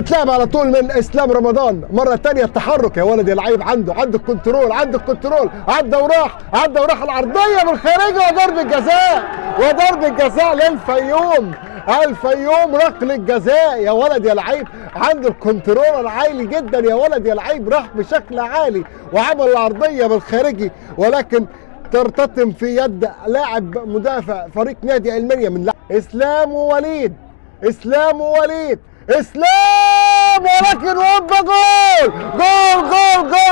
تتلعب على طول من اسلام رمضان. مره ثانيه التحرك يا ولد يا لعيب، عنده الكنترول، عدى وراح العرضيه من خارجه وضرب الجزاء للفيوم. الفيوم ركله الجزاء يا ولد يا لعيب، عنده الكنترول العالي جدا يا ولد يا لعيب، راح بشكل عالي وعمل العرضيه بالخارجي، ولكن ترتطم في يد لاعب مدافع فريق نادي المنيا من اسلام ووليد، ولكن هوبا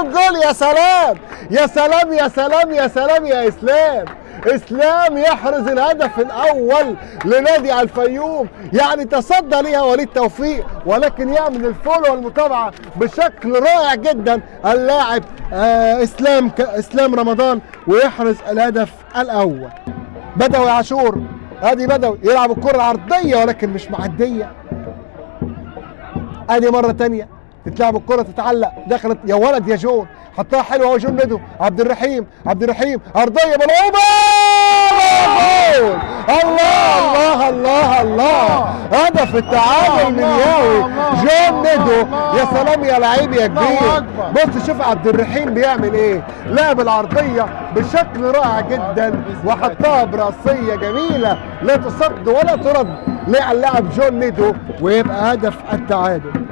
جول. يا سلام يا اسلام يحرز الهدف الاول لنادي الفيوم. يعني تصدى ليها وليد توفيق، ولكن يعمل الفول والمتابعه بشكل رائع جدا اللاعب اسلام رمضان ويحرز الهدف الاول. بدوي عاشور، ادي بدوي يلعب الكره العرضيه ولكن مش معديه. ادي مره ثانيه تتلعب الكره تتعلق، دخلت يا ولد يا جون، حطها حلوه اهو جون ندو. عبد الرحيم ارضيه ملعوبه جول. الله هدف التعادل من ياوي جون ندو. يا سلام يا لعيب يا كبير. بص شوف عبد الرحيم بيعمل ايه، لعب العرضيه بشكل رائع جدا وحطها براسيه جميله لا تصد ولا ترد للاعب جون ندو، ويبقى هدف التعادل.